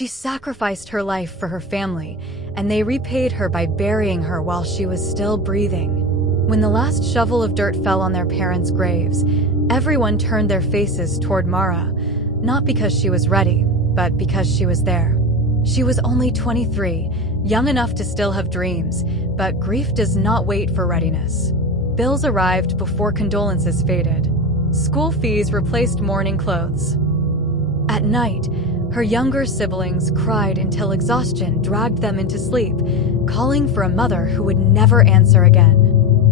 She sacrificed her life for her family, and they repaid her by burying her while she was still breathing. When the last shovel of dirt fell on their parents' graves, everyone turned their faces toward Mara, not because she was ready, but because she was there. She was only 23, young enough to still have dreams, but grief does not wait for readiness. Bills arrived before condolences faded. School fees replaced mourning clothes. At night, her younger siblings cried until exhaustion dragged them into sleep, calling for a mother who would never answer again.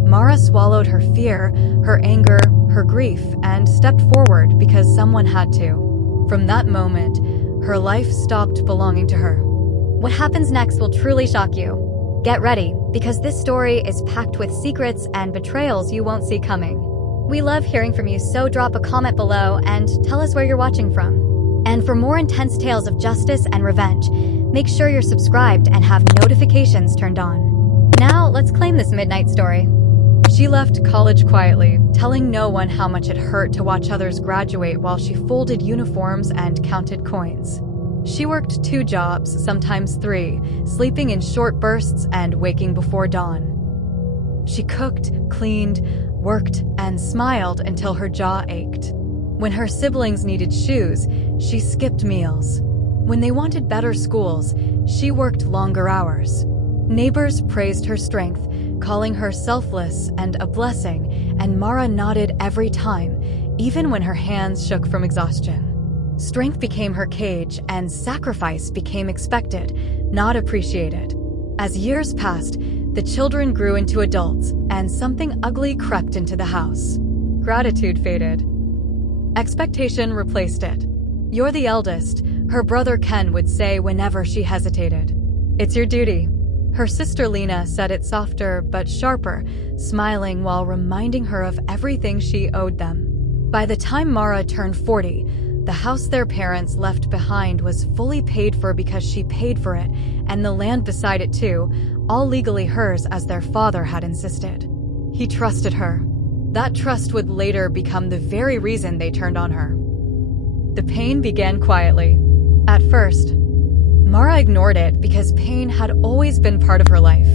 Mara swallowed her fear, her anger, her grief, and stepped forward because someone had to. From that moment, her life stopped belonging to her. What happens next will truly shock you. Get ready, because this story is packed with secrets and betrayals you won't see coming. We love hearing from you, so drop a comment below and tell us where you're watching from. And for more intense tales of justice and revenge, make sure you're subscribed and have notifications turned on. Now, let's claim this midnight story. She left college quietly, telling no one how much it hurt to watch others graduate while she folded uniforms and counted coins. She worked 2 jobs, sometimes 3, sleeping in short bursts and waking before dawn. She cooked, cleaned, worked, and smiled until her jaw ached. When her siblings needed shoes, she skipped meals. When they wanted better schools, she worked longer hours. Neighbors praised her strength, calling her selfless and a blessing, and Mara nodded every time, even when her hands shook from exhaustion. Strength became her cage, and sacrifice became expected, not appreciated. As years passed, the children grew into adults, and something ugly crept into the house. Gratitude faded. Expectation replaced it. "You're the eldest," her brother Ken would say whenever she hesitated. "It's your duty." Her sister Lena said it softer but sharper, smiling while reminding her of everything she owed them. By the time Mara turned 40, the house their parents left behind was fully paid for because she paid for it, and the land beside it too, all legally hers as their father had insisted. He trusted her. That trust would later become the very reason they turned on her. The pain began quietly. At first, Mara ignored it because pain had always been part of her life.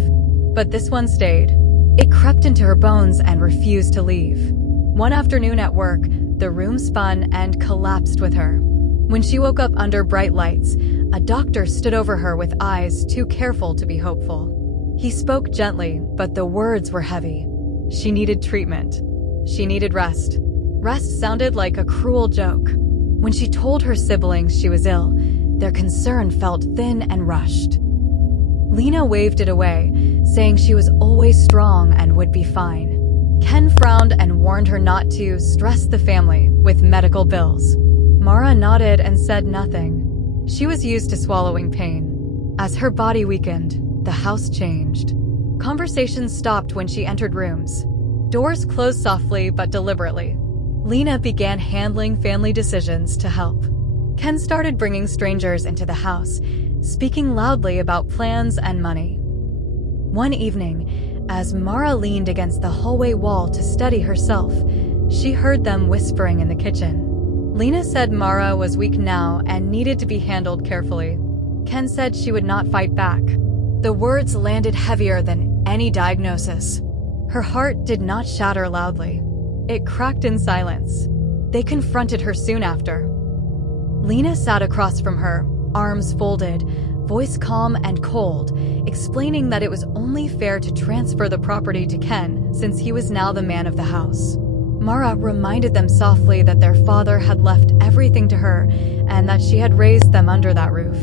But this one stayed. It crept into her bones and refused to leave. One afternoon at work, the room spun and collapsed with her. When she woke up under bright lights, a doctor stood over her with eyes too careful to be hopeful. He spoke gently, but the words were heavy. She needed treatment. She needed rest. Rest sounded like a cruel joke. When she told her siblings she was ill, their concern felt thin and rushed. Lena waved it away, saying she was always strong and would be fine. Ken frowned and warned her not to stress the family with medical bills. Mara nodded and said nothing. She was used to swallowing pain. As her body weakened, the house changed. Conversations stopped when she entered rooms. Doors closed softly but deliberately. Lena began handling family decisions to help. Ken started bringing strangers into the house, speaking loudly about plans and money. One evening, as Mara leaned against the hallway wall to study herself, she heard them whispering in the kitchen. Lena said Mara was weak now and needed to be handled carefully. Ken said she would not fight back. The words landed heavier than any diagnosis. Her heart did not shatter loudly. It cracked in silence. They confronted her soon after. Lena sat across from her, arms folded, voice calm and cold, explaining that it was only fair to transfer the property to Ken since he was now the man of the house. Mara reminded them softly that their father had left everything to her and that she had raised them under that roof.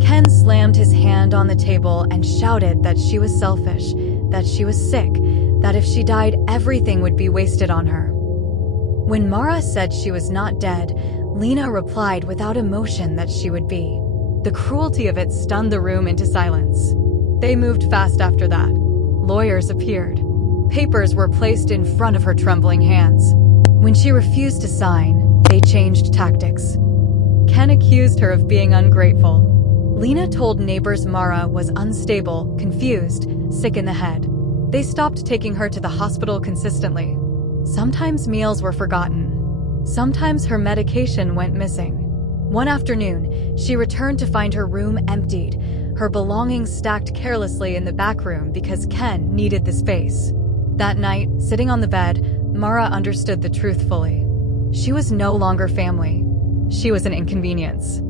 Ken slammed his hand on the table and shouted that she was selfish, that she was sick, that if she died, everything would be wasted on her. When Mara said she was not dead, Lena replied without emotion that she would be. The cruelty of it stunned the room into silence. They moved fast after that. Lawyers appeared. Papers were placed in front of her trembling hands. When she refused to sign, they changed tactics. Ken accused her of being ungrateful. Lena told neighbors Mara was unstable, confused, sick in the head. They stopped taking her to the hospital consistently. Sometimes meals were forgotten. Sometimes her medication went missing. One afternoon, she returned to find her room emptied, her belongings stacked carelessly in the back room because Ken needed the space. That night, sitting on the bed, Mara understood the truth fully. She was no longer family. She was an inconvenience.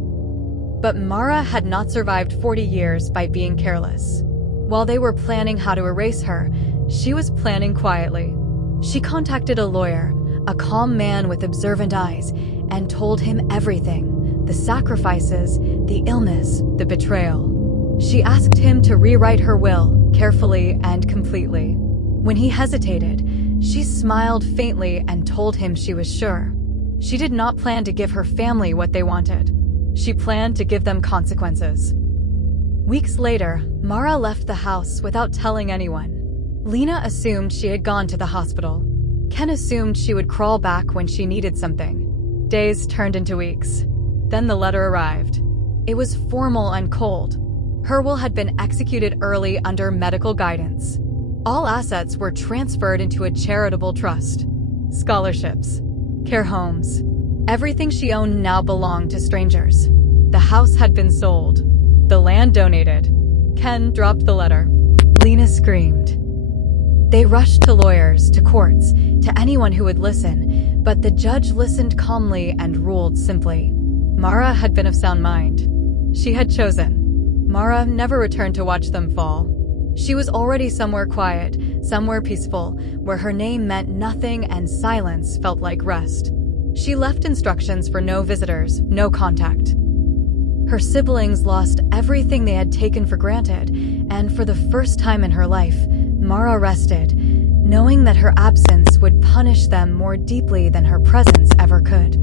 But Mara had not survived 40 years by being careless. While they were planning how to erase her, she was planning quietly. She contacted a lawyer, a calm man with observant eyes, and told him everything: the sacrifices, the illness, the betrayal. She asked him to rewrite her will, carefully and completely. When he hesitated, she smiled faintly and told him she was sure. She did not plan to give her family what they wanted. She planned to give them consequences. Weeks later, Mara left the house without telling anyone. Lena assumed she had gone to the hospital. Ken assumed she would crawl back when she needed something. Days turned into weeks. Then the letter arrived. It was formal and cold. Her will had been executed early under medical guidance. All assets were transferred into a charitable trust. Scholarships, care homes. Everything she owned now belonged to strangers. The house had been sold. The land donated. Ken dropped the letter. Lena screamed. They rushed to lawyers, to courts, to anyone who would listen, but the judge listened calmly and ruled simply. Mara had been of sound mind. She had chosen. Mara never returned to watch them fall. She was already somewhere quiet, somewhere peaceful, where her name meant nothing and silence felt like rest. She left instructions for no visitors, no contact. Her siblings lost everything they had taken for granted, and for the first time in her life, Mara rested, knowing that her absence would punish them more deeply than her presence ever could.